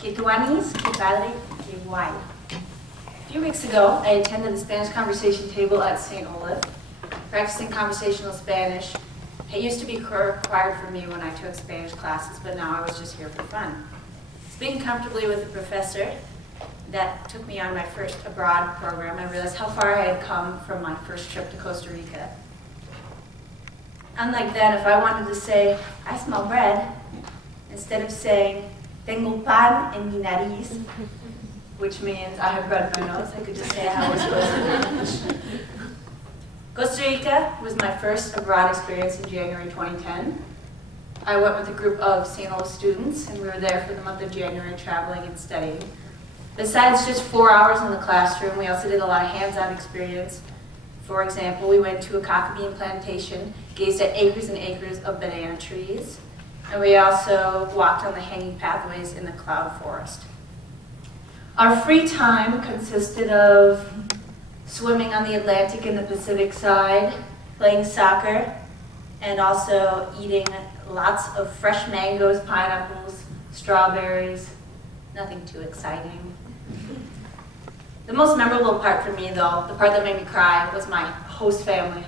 Que tuanis, que padre, que güay. A few weeks ago, I attended the Spanish conversation table at St. Olaf, practicing conversational Spanish. It used to be required for me when I took Spanish classes, but now I was just here for fun. Speaking comfortably with the professor that took me on my first abroad program, I realized how far I had come from my first trip to Costa Rica. Unlike then, if I wanted to say, I smell bread, instead of saying, tengo pan en mi nariz, which means I have bread in my nose, I could just say how I was supposed to in English. Costa Rica was my first abroad experience in January 2010. I went with a group of St. Olaf students, and we were there for the month of January traveling and studying. Besides just 4 hours in the classroom, we also did a lot of hands-on experience. For example, we went to a coffee bean plantation, gazed at acres and acres of banana trees, and we also walked on the hanging pathways in the cloud forest. Our free time consisted of swimming on the Atlantic and the Pacific side, playing soccer, and also eating lots of fresh mangoes, pineapples, strawberries, nothing too exciting. The most memorable part for me, though, the part that made me cry, was my host family,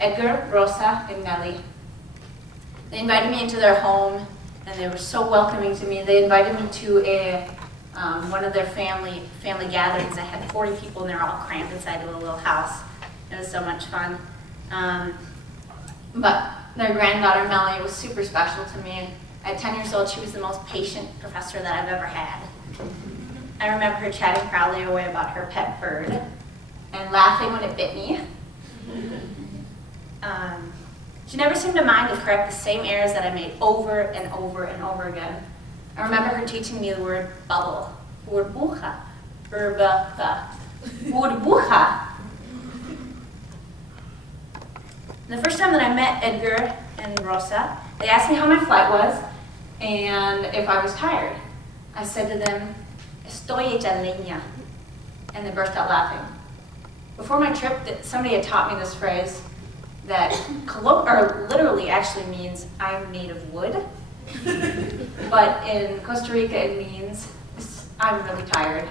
Edgar, Rosa, and Nelly. They invited me into their home, and they were so welcoming to me. They invited me to one of their family gatherings that had 40 people, and they were all crammed inside of a little house. It was so much fun. But their granddaughter, Melanie, was super special to me. At 10 years old, she was the most patient professor that I've ever had. I remember her chatting proudly away about her pet bird and laughing when it bit me. She never seemed to mind to correct the same errors that I made over and over and over again. I remember her teaching me the word bubble, burbuja, burbuja, burbuja. The first time that I met Edgar and Rosa, they asked me how my flight was and if I was tired. I said to them, estoy hecha leña, and they burst out laughing. Before my trip, somebody had taught me this phrase that literally actually means I'm made of wood, but in Costa Rica it means I'm really tired.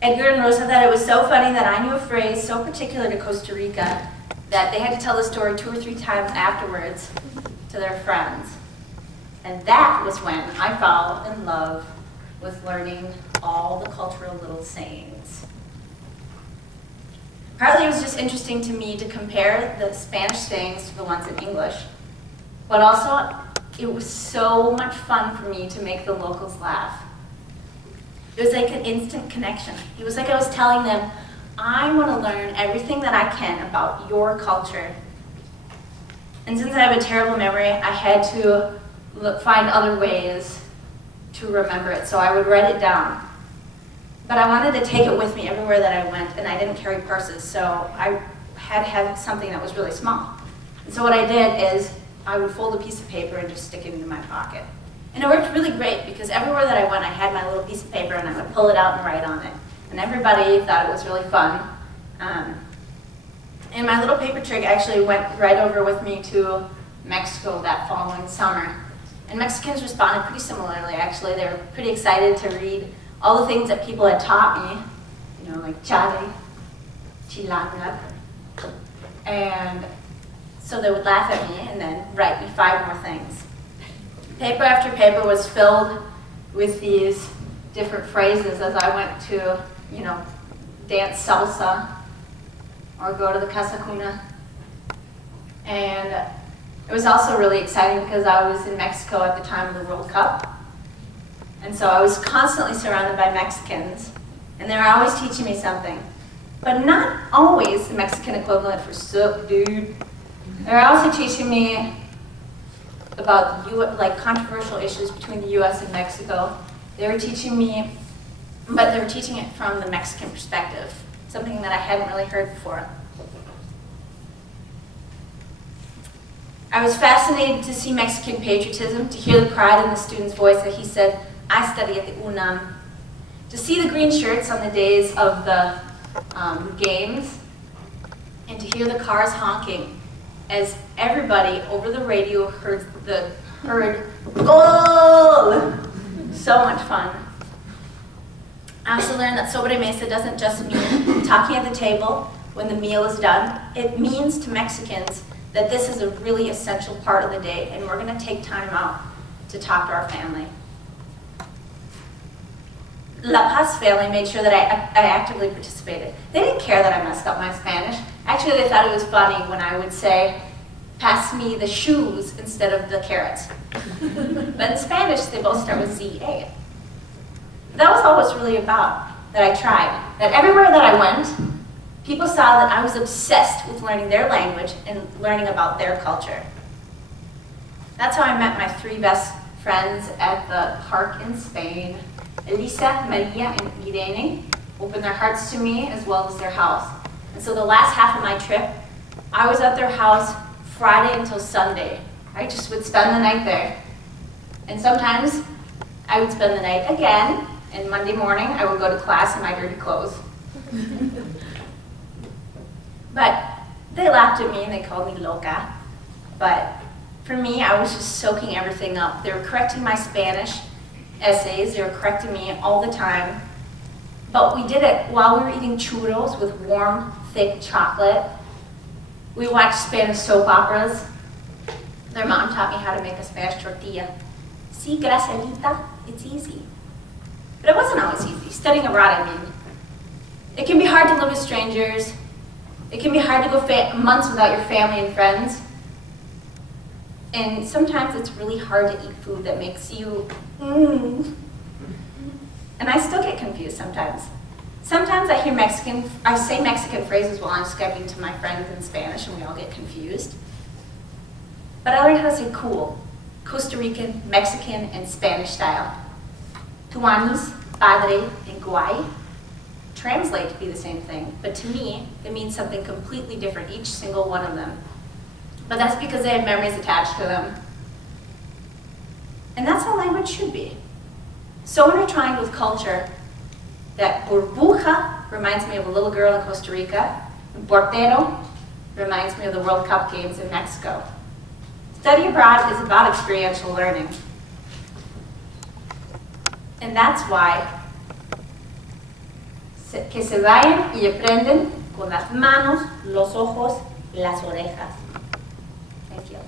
Edgar and Rosa thought it was so funny that I knew a phrase so particular to Costa Rica that they had to tell the story 2 or 3 times afterwards to their friends. And that was when I fell in love with learning all the cultural little sayings. Partly it was just interesting to me to compare the Spanish sayings to the ones in English, but also it was so much fun for me to make the locals laugh. It was like an instant connection. It was like I was telling them, I want to learn everything that I can about your culture. And since I have a terrible memory, I had to find other ways to remember it, so I would write it down. But I wanted to take it with me everywhere that I went, and I didn't carry purses, so I had to have something that was really small. And so what I did is I would fold a piece of paper and just stick it into my pocket. And it worked really great because everywhere that I went, I had my little piece of paper and I would pull it out and write on it. And everybody thought it was really fun. And my little paper trick actually went right over with me to Mexico that following summer. And Mexicans responded pretty similarly, actually. They were pretty excited to read all the things that people had taught me, you know, like chale, chilanga. And so they would laugh at me and then write me 5 more things. Paper after paper was filled with these different phrases as I went to, you know, dance salsa or go to the Casa Cuna. And it was also really exciting because I was in Mexico at the time of the World Cup. And so I was constantly surrounded by Mexicans, and they were always teaching me something. But not always the Mexican equivalent for "sup, dude." They were also teaching me about controversial issues between the US and Mexico. They were teaching me, but they were teaching it from the Mexican perspective, something that I hadn't really heard before. I was fascinated to see Mexican patriotism, to hear the pride in the student's voice that he said, I study at the UNAM. To see the green shirts on the days of the games, and to hear the cars honking. as everybody over the radio heard goal. So much fun. I also learned that sobremesa doesn't just mean talking at the table when the meal is done. It means to Mexicans that this is a really essential part of the day, and we're going to take time out to talk to our family. La Paz family made sure that I actively participated. They didn't care that I messed up my Spanish. Actually, they thought it was funny when I would say, pass me the shoes instead of the carrots. But in Spanish, they both start with Z-A. That was all it was really about, that I tried. That everywhere that I went, people saw that I was obsessed with learning their language and learning about their culture. That's how I met my 3 best friends at the park in Spain. Elisa, Maria, and Irene opened their hearts to me as well as their house. And so the last half of my trip, I was at their house Friday until Sunday. I just would spend the night there. And sometimes I would spend the night again, and Monday morning I would go to class in my dirty clothes. But they laughed at me and they called me loca. But for me, I was just soaking everything up. They were correcting my Spanish essays, they were correcting me all the time. But we did it while we were eating churros with warm, thick chocolate. We watched Spanish soap operas. Their mom taught me how to make a Spanish tortilla. Sí, gracielita, it's easy. But it wasn't always easy. Studying abroad, I mean. It can be hard to live with strangers. It can be hard to go months without your family and friends. And sometimes it's really hard to eat food that makes you, And I still get confused sometimes. Sometimes I say Mexican phrases while I'm Skyping to my friends in Spanish and we all get confused. But I learned how to say cool, Costa Rican, Mexican, and Spanish style. Tuanis, padre, and güay translate to be the same thing, but to me, it means something completely different, each single one of them. But that's because they have memories attached to them. And that's how language should be. So intertwined with culture that burbuja reminds me of a little girl in Costa Rica, and portero reminds me of the World Cup games in Mexico. Study abroad is about experiential learning. And that's why que se vayan y aprenden con las manos, los ojos, las orejas. Thank you.